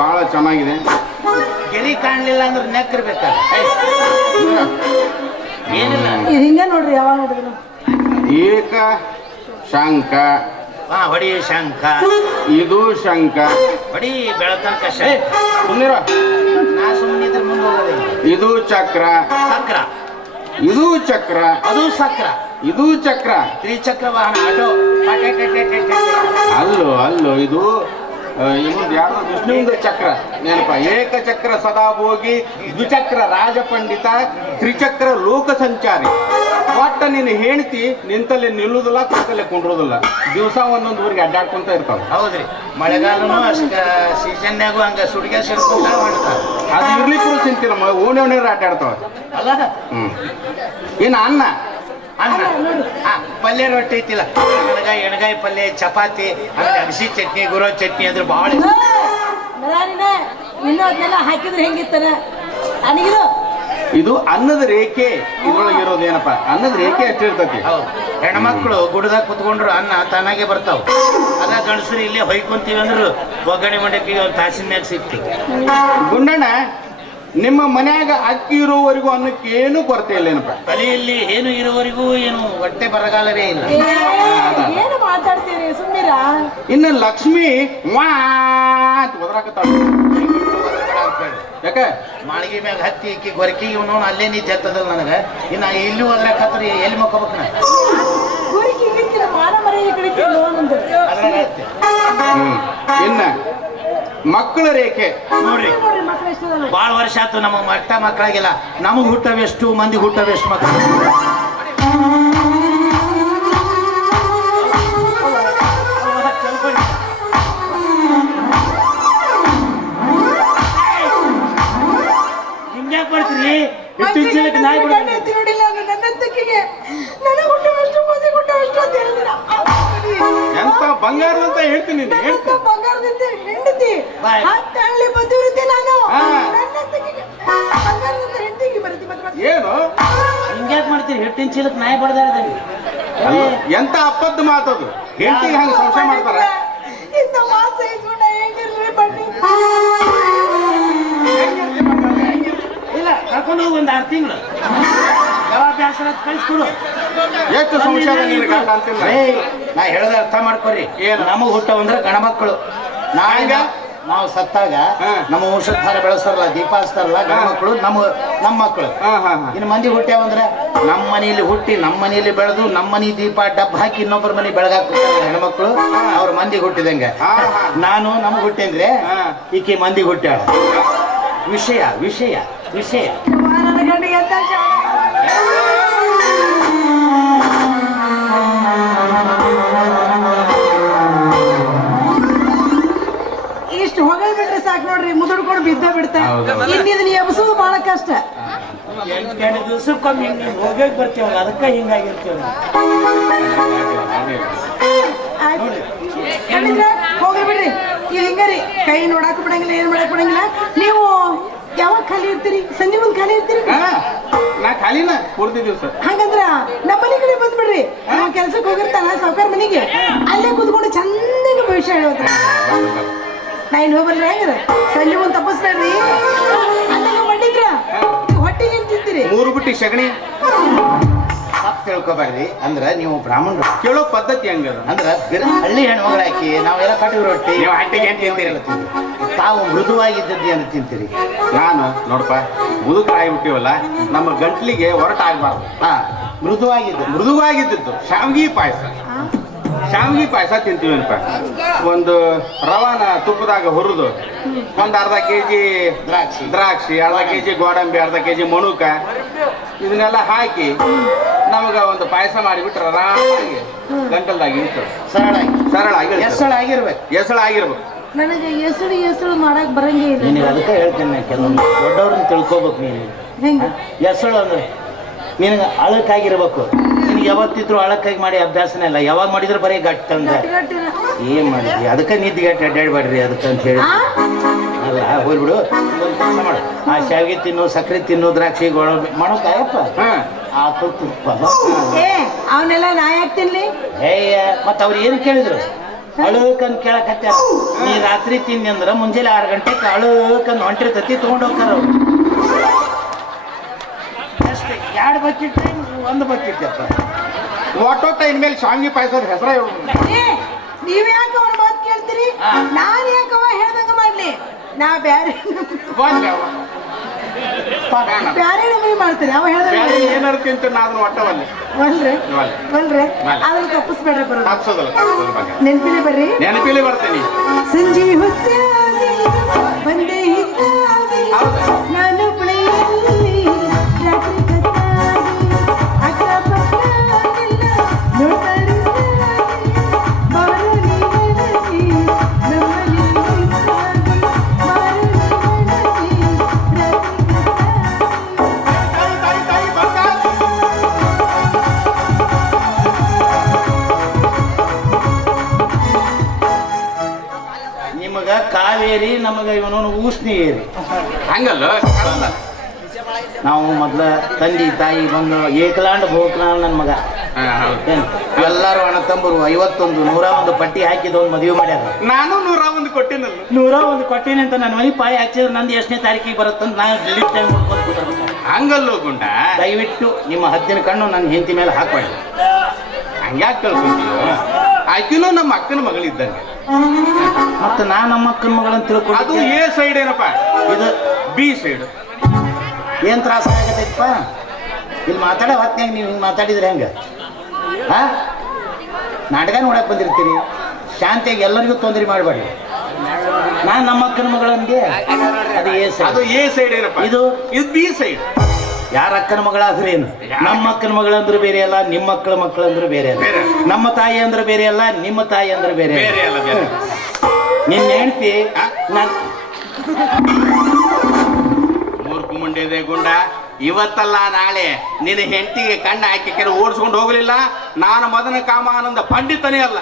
ಬಹಳ ಚೆನ್ನಾಗಿದೆ. ಗೆರಿ ಕಾಣಲಿಲ್ಲ ಅಂದ್ರೆ ನೆಕ್ಕಿರ್ಬೇಕಾ? ಏನಿಲ್ಲ, ಇದು ಹಿಂಗೆ ನೋಡ್ರಿ ಯಾವಾಗ ನೋಡಿದ್ರು. ಏಕ ಶಂಕ, ಹೊಡಿ ಶಂಖ, ಇದು ಶಂಕ, ಹೊಡಿ ಬೆಳತನಕ ಶಂಖ. ಸುಮ್ಮನಿರ. ನಾ ಸುಮ್ಮನಿದ್ರೆ ಮುಂದೆ ಹೋಗೋದಿಲ್ಲ. ಇದು ಚಕ್ರ, ಸಕ್ರ, ಇದು ಚಕ್ರ, ಅದು ಸಕ್ರ, ಇದು ಚಕ್ರ, ತ್ರಿಚಕ್ರ ವಾಹನ ಆಟೋ. ಅಲ್ಲೋ ಅಲ್ಲೋ ಇದು ಇನ್ನೊಂದು ಯಾರು ವಿಷ್ಣುವಿಂದ ಚಕ್ರ ನೆನಪ. ಏಕಚಕ್ರ ಸದಾಭೋಗಿ, ದ್ವಿಚಕ್ರ ರಾಜಪಂಡಿತ, ತ್ರಿಚಕ್ರ ಲೋಕ ಸಂಚಾರಿ. ಒಟ್ಟ ನಿನ್ನ ಹೆಂಡತಿ ನಿಂತಲ್ಲಿ ನಿಲ್ಲುದಿಲ್ಲ, ಕೂತಲ್ಲೇ ಕುಂಡ್ರೋದಿಲ್ಲ. ದಿವಸ ಒಂದೊಂದು ಊರಿಗೆ ಅಡ್ಡಾಡ್ಕೊಂತ ಇರ್ತಾವ. ಹೌದ್ರಿ, ಮಳೆಗಾಲನು ಅಷ್ಟ ಸೀಸನ್ಯಾಗು ಹಂಗ ಸುಡಿಗೆ ಸಿಡ್ಕೊಂಡ ಮಾಡ್ತಾವ. ಅದು ಇರ್ಲಿಕ್ಕೂ ಚಿಂತಿಲ್ಲ, ಓಣಿ ಅಡ್ಡಾಡ್ತಾವ. ಅಲ್ಲ ಇನ್ನು ಅನ್ನ ಅನ್ನ ಪಲ್ಯ ರೊಟ್ಟಿ ಐತಿಲ್ಲ, ಎಣಗಾಯಿ ಪಲ್ಯ, ಚಪಾತಿ, ಆಮೇಲೆ ಅಗಸಿ ಚಟ್ನಿ, ಗುರೋ ಚಟ್ನಿ ಅಂದ್ರೆ ಭಾಳ ಇನ್ನೂ ಅದನ್ನೆಲ್ಲ ಹಾಕಿದ್ರೆ ಹೆಂಗಿತ್ತಾನ ನನಗಿದು. ಇದು ಅನ್ನದ ರೇಖೆ. ಇದ್ರೊಳಗೆ ಇರೋದೇನಪ್ಪ, ಅನ್ನದ ರೇಖೆ ಅಷ್ಟಿರ್ತತಿ. ಹೌದು, ಹೆಣ್ಮಕ್ಳು ಗುಡ್ದಾಗ ಕುತ್ಕೊಂಡ್ರು ಅನ್ನ ತಾನಾಗೆ ಬರ್ತಾವ. ಅದ ಗಂಡಸರು ಇಲ್ಲೇ ಹೊಯ್ಕೊಂತೀವಿ ಅಂದ್ರು ಒಗ್ಗರಣೆ ಮಾಡಕ್ಕೆ ಒಂದು ತಾಸಿನ ಮ್ಯಾಗ ಸಿಕ್ತಿ. ಗುಂಡಣ್ಣ, ನಿಮ್ಮ ಮನ್ಯಾಗ ಅಕ್ಕಿ ಇರೋವರೆಗೂ ಅನ್ನಕ್ಕೆ ಏನು ಕೊರತೆ ಇಲ್ಲೇನಪ್ಪ? ತಲೆಯಲ್ಲಿ ಏನು ಇರೋವರೆಗೂ ಏನು ಹೊಟ್ಟೆ ಬರಗಾಲವೇ ಇಲ್ಲ. ಏನು ಮಾತಾಡ್ತೀರಿ ಸುಮ್ಮೀರ. ಇನ್ನು ಲಕ್ಷ್ಮಿ ವಾ ಅಂತ ಒದರಾಕತ್ತಾಳ. ಯಾಕ ಮಾಳಿಗೆ ಮ್ಯಾಗ ಹತ್ತಿ ಇಕ್ಕಿ ಗೊರಕಿ ಇವನು ಅಲ್ಲೇ ನಿದ್ದೆ ಹತ್ತದಲ್ಲ ನನಗೆ. ಇನ್ನು ಇಲ್ಲಿ ಹೋದ್ರಾಕತ್ರಿ ಎಲ್ಲಿ ಮಕ್ಕೋಬೇಕು ನಾ? ಇನ್ನ ಮಕ್ಕಳ ರೇಖೆ ನೋಡ್ರಿ, ಭಾಳ ವರ್ಷ ಆಯ್ತು ನಮ್ಮ ಮಟ್ಟ ಮಕ್ಕಳಾಗಿಲ್ಲ. ನಮಗೆ ಹುಟ್ಟವೆಷ್ಟು ಮಂದಿ ಹುಟ್ಟವೆಷ್ಟು ಮಕ್ಕಳು. ಹಿಂಗ್ಯಾಕೆ ಮಾಡ್ತೀರಿ? ಇತ್ತೀಚೆಗೆ ನಾಯಿ ಎಂತ ಬಂಗಾರ ಅಂತ ಹೇಳ್ತೀನಿ. ಬಂಗಾರದಿಂದ ಹೆಂಡತಿ ಹಳ್ಳಿ ಬಂದಿರುತ್ತೆ ನಾನು. ಏನು ಹಿಂಗ್ಯಾಕೆ ಮಾಡ್ತೀರಿ? ಹಿಟ್ಟಿನ ಚೀಲಕ್ಕೆ ನಾಯಿ ಬಡ್ದಾಡ್ದೆ. ಎಂತ ಅಪ್ಪದ್ದು ಮಾತದು. ಹೆಂಡತಿಗೆ ಹಂಗೆ ಸಂಶಯ ಮಾಡ್ತಾರ. ಇಂಥ ಮಾತು ಸಹಿಸ್ಕೊಂಡ ಹೆಂಗಿರ್ಲಿ ಬನ್ನಿ. ಇಲ್ಲ, ಕರ್ಕೊಂಡು ಹೋಗಿ ಒಂದು 6 ತಿಂಗಳು ಯಾವಾಗ ಬ್ಯಾಸರ ಕಳಿಸ್ಕೊಡು. ಎಷ್ಟು ಸಂಶಯ ನಿನಗೆ ಅಂತಿಲ್ಲ. ನಾ ಹೇಳ್ದ ಅರ್ಥ ಮಾಡ್ಕೊರಿ. ಏನು? ನಮಗ್ ಹುಟ್ಟವಂದ್ರೆ ಗಣ ಮಕ್ಕಳು. ನಾವು ಸತ್ತಾಗ ನಮ್ಮ ವಂಶೋದ್ಧಾರ ಬೆಳೆಸ್ತಾರಲ್ಲ, ದೀಪ ಹಚ್ತಾರಲ್ಲ, ಗಣ ಮಕ್ಕಳು ನಮ್ಮ ಮಕ್ಕಳು. ಇನ್ನು ಮಂದಿ ಹುಟ್ಟ್ಯಾವಂದ್ರೆ ನಮ್ಮ ಮನೆಯಲ್ಲಿ ಹುಟ್ಟಿ, ನಮ್ಮ ಮನೆಯಲ್ಲಿ ಬೆಳೆದು, ನಮ್ಮ ಮನೆ ದೀಪ ಡಬ್ಬ ಹಾಕಿ ಇನ್ನೊಬ್ಬರ ಮನೆ ಬೆಳಗಾಕ ಹೆಣ್ಮಕ್ಳು. ಅವ್ರ ಮಂದಿ ಹುಟ್ಟಿದಂಗೆ ನಾನು ನಮಗ್ ಹುಟ್ಟೇಂದ್ರೆ ಈಕೆ ಮಂದಿ ಹುಟ್ಟ್ಯಾಳ. ವಿಷಯ ವಿಷಯ ವಿಷಯ. ಇಷ್ಟು ಹೊಗಳ ಬಿಟ್ರೆ ಸಾಕು ನೋಡ್ರಿ, ಮುದುಡ್ಕೊಂಡು ಬಿದ್ದ ಬಿಡ್ತಾ. ಇನ್ನಿದನ್ನ ಎಬ್ಸೋದು ಬಹಳ ಕಷ್ಟ. 2 ದಿವಸಕ್ಕೊಮ್ಮೆ ಹಿಂಗೆ ಹೋಗಿ ಬರ್ತೀವ, ಅದಕ್ಕೆ ಹಿಂಗಾಗಿರ್ತೀವಿ. ಹೋಗ್ಲಿ ಬಿಡ್ರಿ. ಇದು ಹಿಂಗರಿ, ಕೈ ನೋಡಾಕ ಬಿಡಂಗಿಲ್ಲ, ಏನ್ ಮಾಡಕ್ ಬಿಡಂಗಿಲ್ಲ. ನೀವು ಯಾವಾಗ ಖಾಲಿ ಇರ್ತೀರಿ? ಸಂಜೆ ಮುಂದೆ ಖಾಲಿ ಇರ್ತೀರಿ? ನಾ ಖಾಲಿನ ಪೂರ್ತಿ ದಿವಸ. ಹಂಗಂದ್ರ ನಮ್ಮ ಮನೆ ಕಡೆ ಬಂದ್ಬಿಡ್ರಿ. ನಾವು ಕೆಲ್ಸಕ್ಕೆ ಹೋಗಿರ್ತಾನ ಸಾವುಕಾರ ಮನೆಗೆ, ಅಲ್ಲೇ ಕೂತ್ಕೊಂಡು ಚಂದಂಗ ಭವಿಷ್ಯ ಹೇಳೋದ. ನಾ ಇಲ್ಲಿ ಹೋಗ್ಬಲ್ರಿ. ಹೆಂಗ್ರ ಸಂಜೆ ಮುಂದೆ ತಪ್ಪಿಸ್ಬೇಡ್ರಿ. ಅಲ್ಲೆಲ್ಲ ಮಾಡಿದ್ರ ಹೊಟ್ಟಿಗೆ ಏನ್ ತಿಂತೀರಿ? 3 ಬಿಟ್ಟಿ ಸಗಣಿ ತಪ್ಪು ತಿಳ್ಕೊಬಾರ್ರಿ. ಅಂದ್ರೆ ನೀವು ಬ್ರಾಹ್ಮಣರು ಕೇಳೋ ಪದ್ಧತಿ ಹಂಗದ. ಅಂದ್ರೆ ಹಳ್ಳಿ ಹೆಣ್ಮಗಳು ಹಾಕಿ ನಾವೆಲ್ಲ ಕಟ್ಟಿಗೆ ರೊಟ್ಟಿ, ನೀವು ಹಟ್ಟಿಗೆ ಏನ್ ತಿಂತೀರಲ್ಲ ತಾವು ಮೃದುವಾಗಿದ್ದದ್ದು ಅಂತ ತಿಂತೀರಿ. ನಾನು ನೋಡಪ್ಪ, ಮುದುಕರಾಗಿ ಬಿಟ್ಟಿವಲ್ಲ, ನಮ್ಮ ಗಂಟ್ಲಿಗೆ ಹೊರಟಾಗಬಾರ್ದು. ಮೃದುವಾಗಿದ್ದು ಶಾವಿಗೆ ಪಾಯಸ. ಶಾವಿಗೆ ಪಾಯಸ ತಿಂತೀವನಪ್ಪ. ಒಂದು ರವಾನ ತುಪ್ಪದಾಗ ಹುರಿದು ಒಂದು ಅರ್ಧ kg ದ್ರಾಕ್ಷಿ, ಅರ್ಧ kg ಗೋಡಂಬಿ, ಅರ್ಧ kg ಮಣುಕ, ಇದನ್ನೆಲ್ಲ ಹಾಕಿ ನಮಗ ಒಂದು ಪಾಯಸ ಮಾಡಿಬಿಟ್ರೆ ಆರಾಮಾಗಿ ಗಂಟಲ್ದಾಗ ಇರ್ತದೆ. ಸರಳಾಗಿ ಎಸಳಾಗಿರ್ಬೇಕು. ನನಗೆ ಹೆಸರು ಮಾಡಕ್ ಬರಂಗೇ ಇಲ್ಲ. ನಿನಗೆ ಅದಕ್ಕೆ ಹೇಳ್ತೇನೆ, ಕೆಲವೊಂದು ದೊಡ್ಡವ್ರನ್ನ ತಿಳ್ಕೊಬೇಕು. ನೀನು ಹೆಂಗೆ ಹೆಸಳು ಅಂದ್ರೆ ನಿನಗೆ ಅಳಕಾಗಿರ್ಬೇಕು. ನಿನಗೆ ಯಾವತ್ತಿದ್ರು ಅಳಕಾಗಿ ಮಾಡಿ ಅಭ್ಯಾಸನೇ ಇಲ್ಲ. ಯಾವಾಗ ಮಾಡಿದ್ರೆ ಬರೀ ಗಟ್ಟ ಅಂದ್ರೆ ಏನ್ ಮಾಡಿದ್ರಿ? ಅದಕ್ಕೆ ನಿದ್ದೆ ಗಟ್ಟ ಅಡ್ಡಾಡ್ಬೇಡ್ರಿ ಅದಕ್ಕೆ ಅಂತ ಹೇಳಿ. ಅಲ್ಲ ಹೋಗ್ಬಿಡು, ಒಂದು ಕೆಲಸ ಮಾಡು. ಆ ಶಾವಿಗೆ ತಿನ್ನು, ಸಕ್ಕರೆ ತಿನ್ನು, ದ್ರಾಕ್ಷಿ, ಗೋಡಂಬಿ ಮಾಡೋಕಾಯಪ್ಪ. ಆ ತುಪ್ಪ ಅವನ್ನೆಲ್ಲ ನಾ ಯಾಕೆ ತಿನ್ಲಿ? ಮತ್ತೆ ಅವ್ರು ಏನು ಕೇಳಿದ್ರು? ಅಳಕಂದ್ ಕೇಳಕತ್ತಾರ. ನೀ ರಾತ್ರಿ ತಿಂದಿ ಅಂದ್ರ ಮುಂಜಾನೆ 6 ಗಂಟೆಗೆ ಅಳಕಂದ್ ಹೊಂಟಿರ್ತತಿ ತಗೊಂಡ್ ಹೋಗ್ತಾರ ಅವ್ರು. ಅಷ್ಟೇ 2 ಬಕೆಟ್ 1 ಬಕೆಟ್ ಅಪ್ಪ. ವಾಟೋಟ ಇನ್ಮೇಲೆ ಶಾವಿಗೆ ಪಾಯಸದ ಹೆಸರ ನೀವ್ ಯಾಕೆ ಅವ್ರ ಮಾತು ಕೇಳ್ತೀರಿ? ನಾನ್ ಯಾಕೆ ಅವ ಹೇಳ್ದಂಗ ಮಾಡ್ಲಿ? ನಾ ಬ್ಯಾರೆ ಬ್ಯಾರೆ ನಮೂನಿ ಮಾಡ್ತೀನಿ. ಅವ ಹೇಳ್ದಂಗ ಏನಾರು ತಿಂತ ನಾ ಅದನ್ನ ಒಟ್ಟವಲ್ಲಿ ಬಲ್ರೆ ಆದ್ರೆ ತಪ್ಪಿಸ್ಬೇಡ್ರಿ ಬರೋದು. ತಪ್ಸೋದಲ್ಲ ನೆನ್ಪಿಲೆ ಬರ್ರಿ. ನೆನಪಿಲಿ ಬರ್ತೀನಿ. ಸಂಜೆ ಹೊತ್ತಾಗಿ ಬಂದೆ ಹಿತ್ತಾಗಿ ನಾನು ಪ್ಲೇಯಲ್ಲಿ ರಾತ್ರಿ ಕತ್ತಾಗಿ ಅಕ್ಕಪಕ್ಕನೆಲ್ಲ ನೋಡ್ತಾರಿದ್ದಾಗಿ ಬಾರು ನೀನಗಿ ನಮ್ಮಲ್ಲಿ ಹಿತ್ತಾಗಿ ಬಾರು ನೀನಗಿ ರಾತ್ರಿ ನಿಮಗ ಕಾವೇರಿ ನಮಗ ಇವನು ಉಷ್ಣಿ ಏರಿ. ಹಂಗಲ್ಲ ನಾವು ಮೊದ್ಲ ತಂದೆ ತಾಯಿ ಬಂದು ಏಕಲಾಂಡ್ ಬೋಕಲಾಂಡ್ ನನ್ನ ಮಗ ಏನ್ ಎಲ್ಲಾರು ಅಣ್ಣ ತಂಬರು 51 101 ಪಟ್ಟಿ ಹಾಕಿದ ಒಂದು ಮದುವೆ ಮಾಡ್ಯಾರ. ನಾನು 101 ಕೊಟ್ಟಿನಲ್ಲ. 101 ಕೊಟ್ಟೇನೆ ಅಂತ ನನ್ನ ಮನೆ ಪಾಯಿ ಹಾಕಿದ್ರೆ ನಂದು ಎಷ್ಟನೇ ತಾರೀಕಿಗೆ ಬರುತ್ತಂತ ನಾನು ಲಿಸ್ಟ್ ಟೈಮ್ ಮಾಡ್ಕೊಂಡು ಹಂಗಲ್ಲೋ ಗುಂಡ. ದಯವಿಟ್ಟು ನಿಮ್ಮ ಹದ್ದಿನ ಕಣ್ಣು ನನ್ನ ಹೆಂಡತಿ ಮೇಲೆ ಹಾಕ್ಬೇಡಿ. ಹಂಗ್ಯಾಕೆ ಕಳ್ಕೊಂತೀಯೋ? ಆಕಿನೂ ನಮ್ಮ ಅಕ್ಕನ ಮಗಳಿದ್ದಂಗೆ. ಮತ್ತೆ ನಾನು ನಮ್ಮ ಅಕ್ಕನ ಮಗಳಂತ ಅದು ತಿಳ್ಕೊಂಡು ಎ ಸೈಡ್ ಏನಪ್ಪ, ಇದು ಬಿ ಸೈಡ್. ಏನು ತ್ರಾಸ ಆಗತ್ತೈತಪ್ಪ? ಇಲ್ಲಿ ಮಾತಾಡೋ ಹೊತ್ನ್ಯಾಗ ನೀವು ಹಿಂಗೆ ಮಾತಾಡಿದ್ರೆ ಹೆಂಗೆ? ಹಾ, ನಾಟಕ ನೋಡಕ್ಕೆ ಬಂದಿರ್ತೀರಿ, ಶಾಂತಿಯಾಗಿ ಎಲ್ಲರಿಗೂ ತೊಂದರೆ ಮಾಡಬೇಡಿ. ನಾನು ನಮ್ಮ ಅಕ್ಕನ ಮಗಳಂಗೆ ಅದು ಎ ಸೈಡ್. ಅದು ಎ ಸೈಡ್ ಏನಪ್ಪ, ಇದು ಬಿ ಸೈಡ್. ಯಾರ ಅಕ್ಕನ ಮಗಳಾದ್ರೇನು? ನಮ್ಮ ಅಕ್ಕನ ಮಗಳಂದ್ರೆ ಬೇರೆ ಅಲ್ಲ, ನಿಮ್ಮ ಮಕ್ಕಳ ಮಕ್ಕಳಂದ್ರೆ ಬೇರೆ ಅಲ್ಲ. ಬೇರೆ. ನಮ್ಮ ತಾಯಿ ಅಂದ್ರೆ ಬೇರೆ ಅಲ್ಲ, ನಿಮ್ಮ ತಾಯಿ ಅಂದ್ರೆ ಬೇರೆ ಬೇರೆ ಅಲ್ಲ, ಬೇರೆ. ನಿನ್ನ ಹೆಂಡ್ತಿ ನಾನು ಮೂರ್ಖು ಮುಂಡಿದೆ ಗುಂಡ. ಇವತ್ತಲ್ಲ ನಾಳೆ ನಿನ್ನ ಹೆಂಡತಿಗೆ ಕಣ್ಣು ಹಾಕಿ ಓಡಿಸ್ಕೊಂಡು ಹೋಗಲಿಲ್ಲ. ನಾನು ಮದನ ಕಾಮಾನಂದ ಪಂಡಿತನೇ ಅಲ್ಲ.